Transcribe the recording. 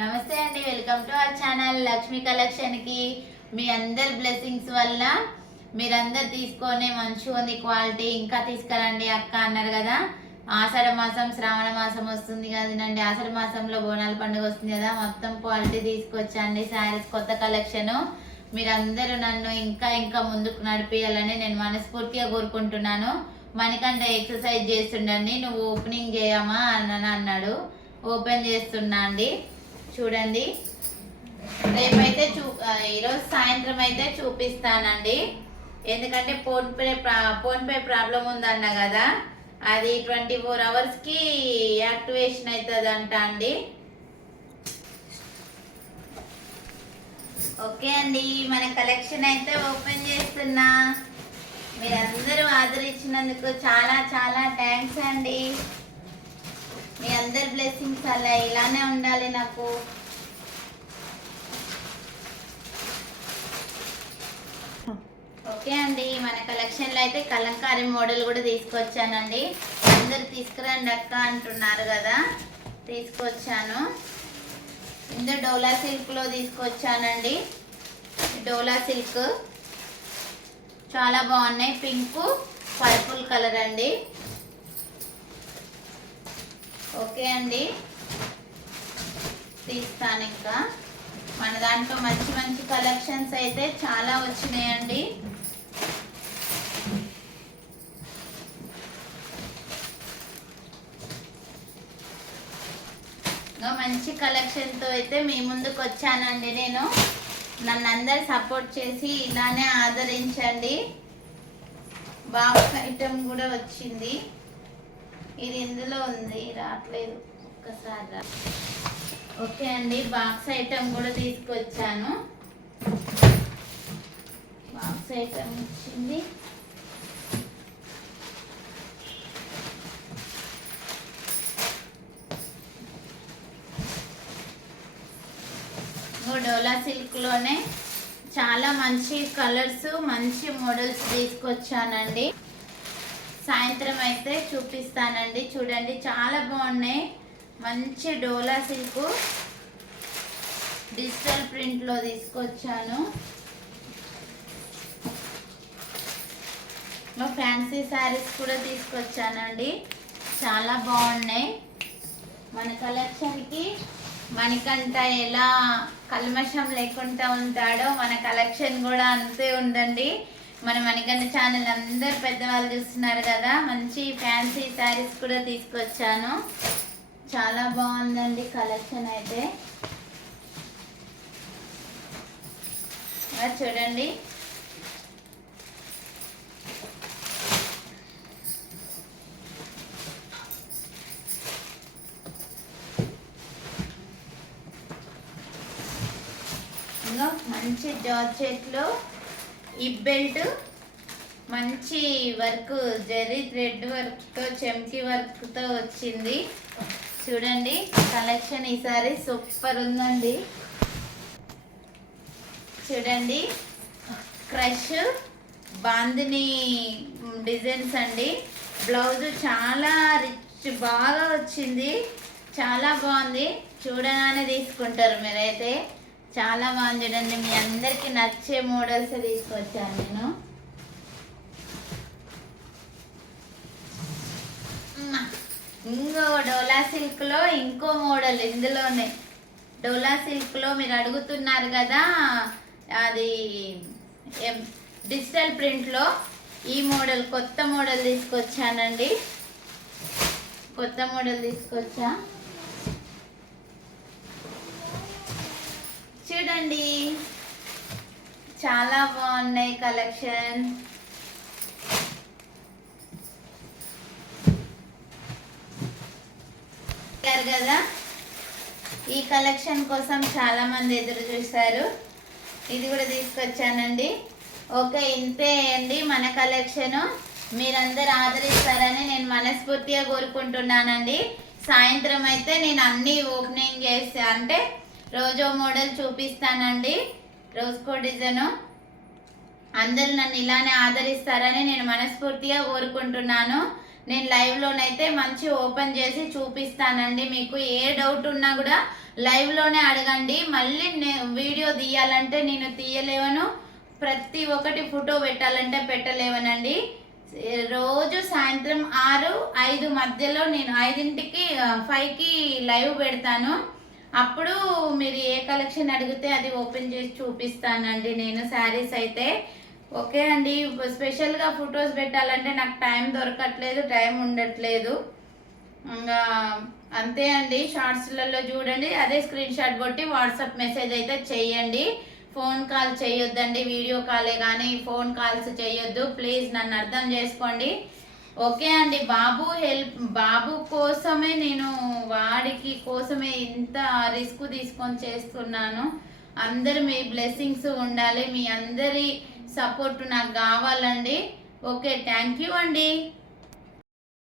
నమస్తే అండి, welcome to our channel లక్ష్మీ కలెక్షన్కి. మీ అందరి బ్లెస్సింగ్స్ వల్ల మీరందరు తీసుకొని మంచిగా ఉంది క్వాలిటీ, ఇంకా తీసుకురండి అక్క అన్నారు కదా. ఆషాఢ మాసం శ్రావణ మాసం వస్తుంది కదండి. ఆషాఢ మాసంలో బోనాల పండుగ వస్తుంది కదా, మొత్తం క్వాలిటీ తీసుకొచ్చండి శారీస్ కొత్త కలెక్షను. మీరందరూ నన్ను ఇంకా ఇంకా ముందుకు నడిపించాలని నేను మనస్ఫూర్తిగా కోరుకుంటున్నాను. మనకంటే ఎక్సర్సైజ్ చేస్తుండండి, నువ్వు ఓపెనింగ్ చేయమా అని అన్నాడు. ఓపెన్ చేస్తున్నా అండి, చూడండి. రేపైతే ఈరోజు సాయంత్రం అయితే చూపిస్తానండి, ఎందుకంటే ఫోన్పే ప్రాబ్లం ఉందన్న కదా, అది 24 అవర్స్కి యాక్టివేషన్ అవుతుంది అంట అండి. ఓకే అండి, మన కలెక్షన్ అయితే ఓపెన్ చేస్తున్నా. మీరందరూ ఆదరించినందుకు చాలా చాలా థ్యాంక్స్ అండి. మీ అందరి బ్లెస్సింగ్స్ అలా ఇలానే ఉండాలి నాకు. ఓకే అండి, మన కలెక్షన్లో అయితే కలంకారీ మోడల్ కూడా తీసుకొచ్చానండి. అందరు తీసుకురండి అక్క అంటున్నారు కదా, తీసుకొచ్చాను. ఇందులో డోలా సిల్క్లో తీసుకొచ్చానండి. డోలా సిల్క్ చాలా బాగున్నాయి, పింక్ పర్పుల్ కలర్ అండి. ఓకే అండి, తీస్తాను. ఇంకా మన దాంట్లో మంచి మంచి కలెక్షన్స్ అయితే చాలా వచ్చినాయండి. మంచి కలెక్షన్తో అయితే మీ ముందుకు వచ్చానండి నేను. నన్ను అందరు సపోర్ట్ చేసి ఇలానే ఆదరించండి. బాక్స్ ఐటమ్ కూడా వచ్చింది, ఇది ఇందులో ఉంది, రావట్లేదు ఒక్కసారి. ఓకే అండి, బాక్స్ ఐటమ్ కూడా తీసుకొచ్చాను. బాక్స్ ఐటమ్ వచ్చింది. డోలా సిల్క్లోనే చాలా మంచి కలర్స్, మంచి మోడల్స్ తీసుకొచ్చానండి. సాయంత్రం అయితే చూపిస్తానండి. చూడండి, చాలా బాగున్నాయి. మంచి డోలా సిల్క్ డిజిటల్ ప్రింట్లో తీసుకొచ్చాను. ఫ్యాన్సీ శారీస్ కూడా తీసుకొచ్చానండి, చాలా బాగున్నాయి. మన కలెక్షన్కి మనకంట ఎలా కల్మషం లేకుండా ఉంటాడో మన కలెక్షన్ కూడా అంతే ఉందండి. మన మణికంఠ ఛానల్ అందరు పెద్దవాళ్ళు చూస్తున్నారు కదా, మంచి ఫ్యాన్సీ శారీస్ కూడా తీసుకొచ్చాను. చాలా బాగుందండి కలెక్షన్ అయితే. చూడండి, మంచి జార్జెట్లో ఈ బెల్ట్, మంచి వర్క్ జెరీ థ్రెడ్ వర్క్తో చెమ్కి వర్క్తో వచ్చింది. చూడండి కలెక్షన్ ఈసారి సూపర్ ఉందండి. చూడండి, క్రష్ బాందిని డిజైన్స్ అండి. బ్లౌజ్ చాలా రిచ్ బాగా వచ్చింది, చాలా బాగుంది. చూడగానే తీసుకుంటారు మీరైతే. చాలా బాగుంది చూడండి, మీ అందరికి నచ్చే మోడల్స్ తీసుకొచ్చాను నేను. ఇంకో డోలా సిల్క్లో ఇంకో మోడల్ ఇందులోనే. డోలా సిల్క్లో మీరు అడుగుతున్నారు కదా, అది డిజిటల్ ప్రింట్లో ఈ మోడల్ కొత్త మోడల్ తీసుకొచ్చానండి. కొత్త మోడల్ తీసుకొచ్చా, చూడండి చాలా బాగున్నాయి కలెక్షన్. కదా, ఈ కలెక్షన్ కోసం చాలా మంది ఎదురు చూశారు. ఇది కూడా తీసుకొచ్చానండి. ఓకే, ఇంతే అండి మన కలెక్షను. మీరందరూ ఆదరిస్తారని నేను మనస్ఫూర్తిగా కోరుకుంటున్నానండి. సాయంత్రం అయితే నేను అన్నీ ఓపెనింగ్ చేసి, అంటే రోజో మోడల్ చూపిస్తానండి, రోజుకో డిజైను. అందరూ నన్ను ఇలానే ఆదరిస్తారని నేను మనస్ఫూర్తిగా కోరుకుంటున్నాను. నేను లైవ్లోనైతే మంచి ఓపెన్ చేసి చూపిస్తానండి. మీకు ఏ డౌట్ ఉన్నా కూడా లైవ్లోనే అడగండి. మళ్ళీ వీడియో తీయాలంటే నేను తీయలేవను, ప్రతి ఒక్కటి ఫోటో పెట్టాలంటే పెట్టలేవనండి. రోజు సాయంత్రం 6-5 మధ్యలో నేను 5కి 5కి లైవ్ పెడతాను. అప్పుడు మీరు ఏ కలెక్షన్ అడిగితే అది ఓపెన్ చేసి చూపిస్తానండి నేను శారీస్ అయితే. ఓకే అండి, స్పెషల్గా ఫొటోస్ పెట్టాలంటే నాకు టైం దొరకట్లేదు, టైం ఉండట్లేదు. ఇంకా అంతే అండి. షార్ట్స్లలో చూడండి, అదే స్క్రీన్ షాట్ కొట్టి వాట్సాప్ మెసేజ్ అయితే చేయండి. ఫోన్ కాల్ చేయొద్దండి, వీడియో కాలే కానీ ఫోన్ కాల్స్ చేయొద్దు ప్లీజ్, నన్ను అర్థం చేసుకోండి. ఓకే అండి. బాబు కోసమే నేను వాడికి కోసమే ఇంత రిస్క్ తీసుకొని చేస్తున్నాను. అందరు మీ బ్లెస్సింగ్స్ ఉండాలి, మీ అందరి సపోర్ట్ నాకు కావాలండి. ఓకే, థ్యాంక్ యూ అండి.